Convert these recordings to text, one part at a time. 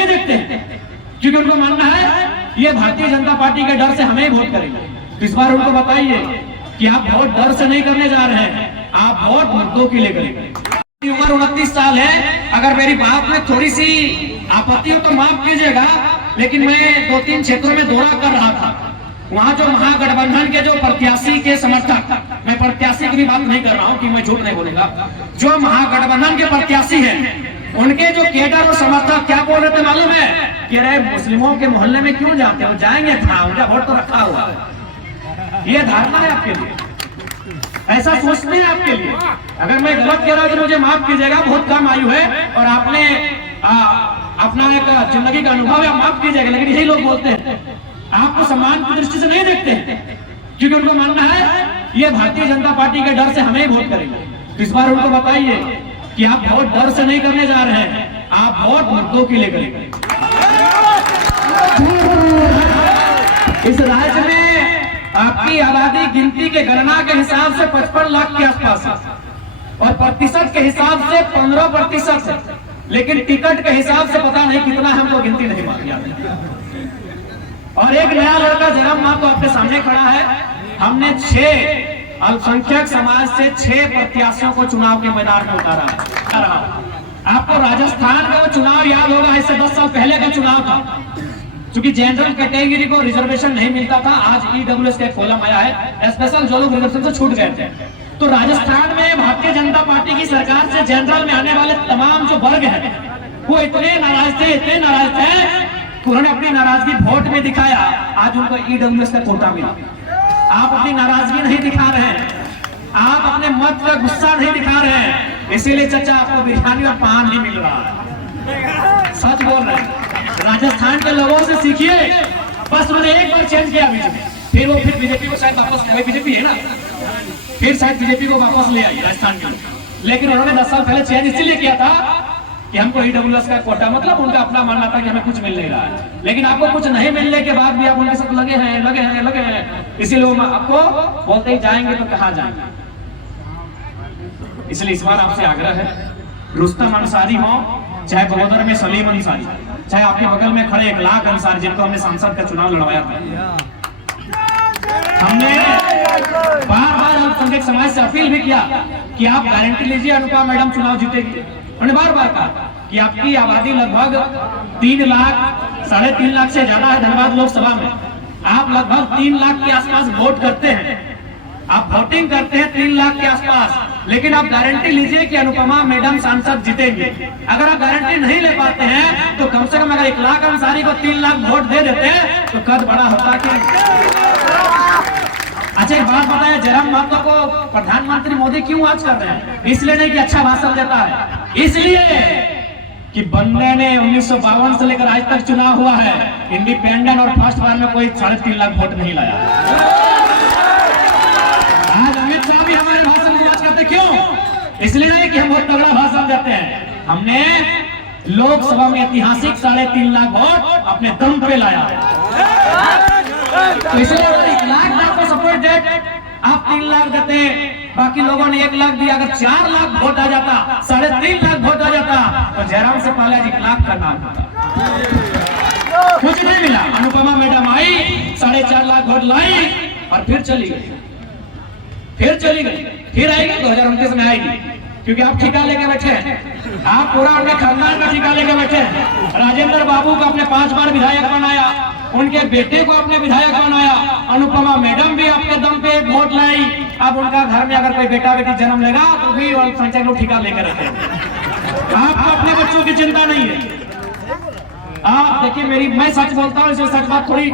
नहीं देखते हैं, क्योंकि उनको मानना है ये भारतीय जनता पार्टी के डर से हमें वोट करेंगे। तो इस बार उनको बताइए कि आप वोट डर से नहीं करने जा रहे हैं, आप वोट मुद्दों के लिए करेंगे। उम्र 29 साल है, अगर मेरी बात में थोड़ी सी आपत्ति हो तो माफ कीजिएगा, लेकिन मैं 2-3 क्षेत्रों में दौरा कर रहा था। वहाँ जो महागठबंधन के जो प्रत्याशी के समर्थक, मैं प्रत्याशी की भी बात नहीं कर रहा हूँ कि मैं झूठ नहीं बोलूंगा, जो महागठबंधन के प्रत्याशी हैं, उनके जो केडर और समर्थक क्या बोल रहे थे मालूम है कि अरे मुस्लिमों के मोहल्ले में क्यों जाते हो, जाएंगे था, उनका वोट तो रखा हुआ है। ये धारणा है आपके लिए, ऐसा सोचते हैं आपके लिए। अगर मैं गलत कह रहा हूँ तो मुझे माफ कीजिएगा, बहुत कम आयु है और आपने अपना एक जिंदगी का अनुभव है, माफ कीजिएगा, लेकिन यही लोग बोलते हैं, आपको सम्मान की दृष्टि से नहीं देखते हैं, क्योंकि उनको मानना है ये भारतीय जनता पार्टी के डर से हमें वोट करेंगे। तो इस बार उनको बताइए कि आप वोट डर से नहीं करने जा रहे हैं, आप वोट मुद्दों के लिए करेंगे। इस राज्य में आपकी आबादी गिनती के गणना के हिसाब से 55 लाख के आसपास है और प्रतिशत के हिसाब से 15% है, लेकिन टिकट के हिसाब से पता नहीं कितना, हमको गिनती नहीं मालूम है। और एक नया लड़का जन्म मां तो आपके सामने खड़ा है। हमने 6 अल्पसंख्यक समाज से 6 प्रत्याशियों को चुनाव के मैदान में उतारा। आपको राजस्थान का वो चुनाव याद होगा, इससे 10 साल पहले का चुनाव था, क्योंकि जनरल कैटेगरी को रिजर्वेशन नहीं मिलता था। आज ईडब्ल्यूएस का कॉलम आया है, स्पेशल जो लोग रिजर्वेशन से छूट गए थे। तो राजस्थान में भारतीय जनता पार्टी की सरकार से जनरल में आने वाले तमाम जो वर्ग है वो इतने नाराज थे, उन्होंने अपनी नाराजगी वोट में दिखाया। आज उनको ईडब्ल्यूएस का कोटा मिला। आप अपनी नाराजगी नहीं दिखा रहे हैं, आप अपने मत का गुस्सा नहीं दिखा रहे हैं, इसीलिए चाचा आपको बिरयानी और पान नहीं मिल रहा है। सच बोल रहे हैं। राजस्थान के लोगों से सीखिए। बस उन्होंने एक बार चेंज किया बीजेपी, फिर बीजेपी को शायद वापस, बीजेपी है ना, फिर शायद बीजेपी को वापस ले आई राजस्थान के। लेकिन उन्होंने 10 साल पहले चेंज इसीलिए किया था कि हमको ईडब्ल्यूएस का कोटा, मतलब उनका अपना मानना था कि हमें कुछ मिल नहीं रहा है। लेकिन आपको कुछ नहीं मिलने के बाद भी आप उनके साथ लगे हैं, इसीलिए वो आपको बोलते ही जाएंगे तो कहाँ जाएंगे। इसलिए इस बार आपसे आग्रह है, रुस्तम अंसारी हो चाहे बगोदर में सलीम अंसारी, चाहे आपके बगल में खड़े 1 लाख अंसारी जिनको हमने सांसद का चुनाव लड़वाया था, हमने बार-बार अल्पसंख्यक समाज से अपील भी किया कि आप गारंटी लीजिए अनुपमा मैडम चुनाव जीतेगी। उन्होंने बार-बार कहा कि आपकी आबादी लगभग 3 लाख 3.5 लाख से ज्यादा है धनबाद लोकसभा में, आप लगभग 3 लाख के आसपास वोट करते हैं, आप वोटिंग करते हैं 3 लाख के आसपास, लेकिन आप गारंटी लीजिए कि अनुपमा मैडम सांसद जीतेंगे। अगर आप गारंटी नहीं ले पाते हैं तो कम से कम अगर 1 लाख अंसारी को 3 लाख वोट दे देते हैं तो कद बड़ा होता क्या। अच्छा एक बात बताया, जयराम महतो को प्रधानमंत्री मोदी क्यों आज कर रहे हैं? इसलिए नहीं कि अच्छा भाषण देता है, इसलिए कि बंदे ने 1952 से लेकर आज तक चुनाव हुआ है, इंडिपेंडेंट और फर्स्ट बार में कोई 3.5 लाख वोट नहीं लाया। आज अमित शाह भी हमारे भाषण में आज करते, क्यों? इसलिए नहीं कि हम बहुत तगड़ा भाषण देते हैं, हमने लोकसभा में ऐतिहासिक 3.5 लाख वोट अपने दम पे लाया। तो इसलिए 1 लाख आपको सपोर्ट दे, आप 3 लाख देते, बाकी लोगों ने 1 लाख दिया। अगर 4 लाख वोट आ जाता, 3.5 लाख वोट आ जाता, तो जयराम से पहले 1 लाख का नाम होता। कुछ नहीं मिला। अनुपमा मैडम आई, 4.5 लाख वोट लाई और फिर चली गई, फिर आएगी 2029 में आएगी, क्योंकि आप ठिका लेके बैठे हैं, आप पूरा उनके खानदान का ठिका लेके बैठे हैं। राजेंद्र बाबू को आपने 5 बार विधायक बनाया, उनके बेटे को आपने विधायक बनाया, अनुपमा मैडम भी आपके दम पे वोट लाई। अब उनका घर में अगर कोई बेटा बेटी जन्म लेगा तो भी अल्पसंख्यक लोग ठिका लेकर रखे हैं। आपको अपने बच्चों की चिंता नहीं है। आप देखिए, मैं सच बोलता हूँ, सच बात थोड़ी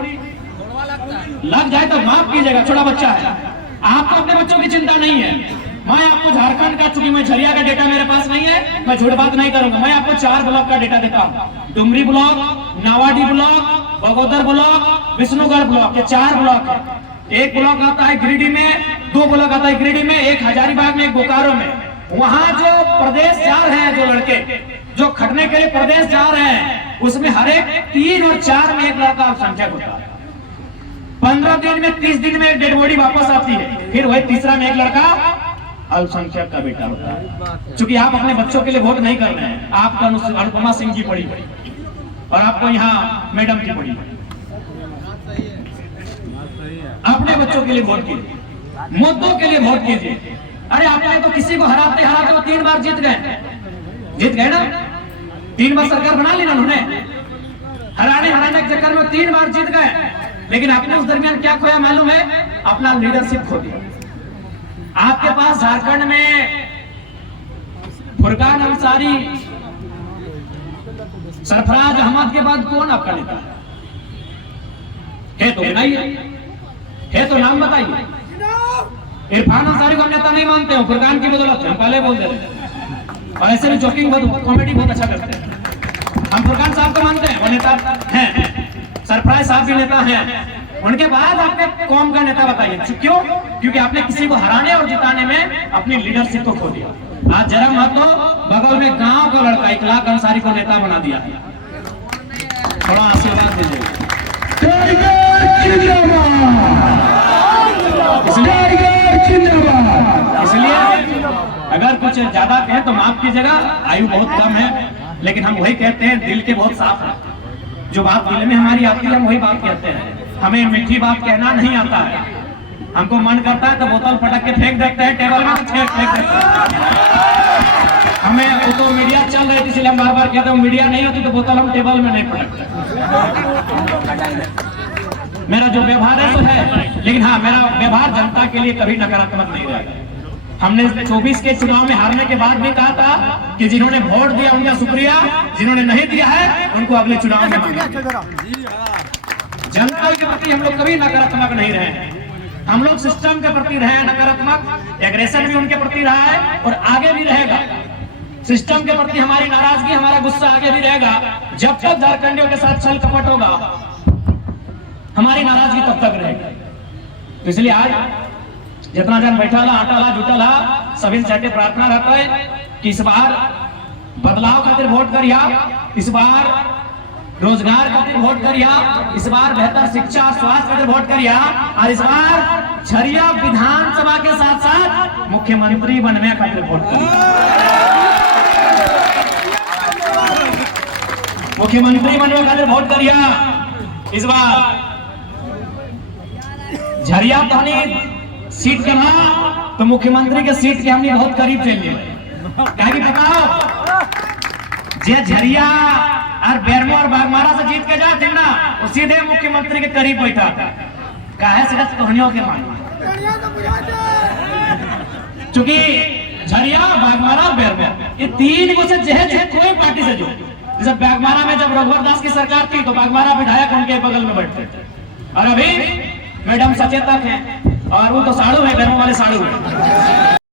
लग जाए तो माफ कीजिएगा, छोटा बच्चा है, आपको अपने बच्चों की चिंता नहीं है। मैं आपको झारखंड का, चूंकि मैं झरिया का डेटा मेरे पास नहीं है, मैं झूठ बात नहीं करूंगा, मैं आपको 4 ब्लॉक का डेटा देता हूँ। Dumri block, Nawadih block, Bagodar block, Vishnugarh block, ये 4 ब्लॉक है। एक ब्लॉक आता है गिरिडीह में, 2 ब्लॉक आता है गिरिडीह में, एक हजारीबाग में, एक बोकारो में। वहां जो प्रदेश जा रहे हैं, जो लड़के जो खटने के लिए प्रदेश जा रहे हैं, उसमें हर एक 3 और 4 में 1 लड़का अल्पसंख्यक होता है। 15 दिन में 30 दिन में डेड बॉडी वापस आती है, फिर वही तीसरा में 1 लड़का अल्पसंख्यक का बेटा होता है। क्योंकि आप अपने बच्चों के लिए वोट नहीं कर रहे हैं, आपका अनुपमा सिंह जी पड़ी और आपको यहाँ मैडम की पड़ी। अपने बच्चों के लिए वोट कीजिए, मुद्दों के लिए वोट कीजिए। अरे आपने तो किसी को हराते हराते वो 3 बार जीत गए ना, 3 बार सरकार बना ली ना उन्होंने, हराने के चक्कर में 3 बार जीत गए। लेकिन आपने उस दरमियान क्या खोया मालूम है? अपना लीडरशिप खो दिया। आपके पास झारखंड में फुरकान अंसारी, सरफराज अहमद के बाद कौन आपका नेता है? तो बताइए, है तो नाम बताइए। इरफान अंसारी को हम नेता नहीं मानते हो, फुरकान की बदौलत हम पहले बोल देते हैं, और ऐसे भी जोकिंग कॉमेडी बहुत अच्छा करते हैं। हम फुरकान साहब को मानते हैं, वो नेता हैं, सरफराज साहब भी नेता हैं। उनके बाद आपके कौम का नेता बताइए, क्यों? क्योंकि आपने किसी को हराने और जिताने में अपनी लीडरशिप को खो दिया। आज जरा मत हो, बगल में गांव का लड़का इखलाक अंसारी को नेता बना दिया। थोड़ा आशीर्वाद दीजिए। इसलिए अगर कुछ ज्यादा कहें तो माफ कीजिएगा, आयु बहुत कम है, लेकिन हम वही कहते हैं, दिल के बहुत साफ है। जो बात दिल में हमारी आती है हम वही बात कहते हैं। हमें मीठी बात कहना नहीं आता है। हमको मन करता है तो बोतल पटक के फेंक देते हैं टेबल में, फेंक देते हैं। हमें वो तो मीडिया चल रही थी इसलिए हम बार बार कहते हैं, मीडिया नहीं होती तो बोतल हम टेबल में नहीं पटकते। मेरा जो व्यवहार है तो है, लेकिन हाँ, मेरा व्यवहार जनता के लिए कभी नकारात्मक नहीं रहेगा। हमने 24 के चुनाव में हारने के बाद भी कहा था कि जिन्होंने वोट दिया उनका शुक्रिया, जिन्होंने नहीं दिया है उनको अगले चुनाव में मांगेंगे। जनता के प्रति हम लोग कभी नकारात्मक नहीं रहे। हम लोग सिस्टम के प्रति रहे नकारात्मक, एग्रेशन भी उनके प्रति रहा है और आगे भी रहेगा। सिस्टम के प्रति हमारी नाराजगी, हमारा गुस्सा आगे भी रहेगा। जब तक झारखंडियों के साथ छल कपट होगा, हमारी नाराजगी तब तक रहेगी। तो इसलिए आज जितना जन बैठा ला, आटा ला, जुटा ला, सभी से प्रार्थना रहता है कि इस बार बदलाव खातिर वोट करिया, इस बार रोजगार खातिर वोट करिया, इस बार बेहतर शिक्षा और स्वास्थ्य खातिर वोट करिया, और इस बार झरिया विधानसभा के साथ साथ मुख्यमंत्री बनने खातिर वोट करिया। मुख्यमंत्री बनने खातिर वोट करिया। इस बार झरिया तो हमने सीट के ना, तो मुख्यमंत्री के सीट के हमने बहुत करीब चल गए। क्या बताओ, जे झरिया और बेरमो और बागमारा से जीत के जाते ना, वो सीधे मुख्यमंत्री के करीब बैठा था। काहे से कहनियों के मान, क्योंकि झरिया, बागमारा, बेरमो, ये 3 को से कोई पार्टी से जो, जैसे बागमारा में जब रघुवर दास की सरकार थी तो बागमारा विधायक उनके बगल में बैठते थे, और अभी मैडम सचेतक हैं और वो तो साड़ू है, बेरमो वाले साड़ू है।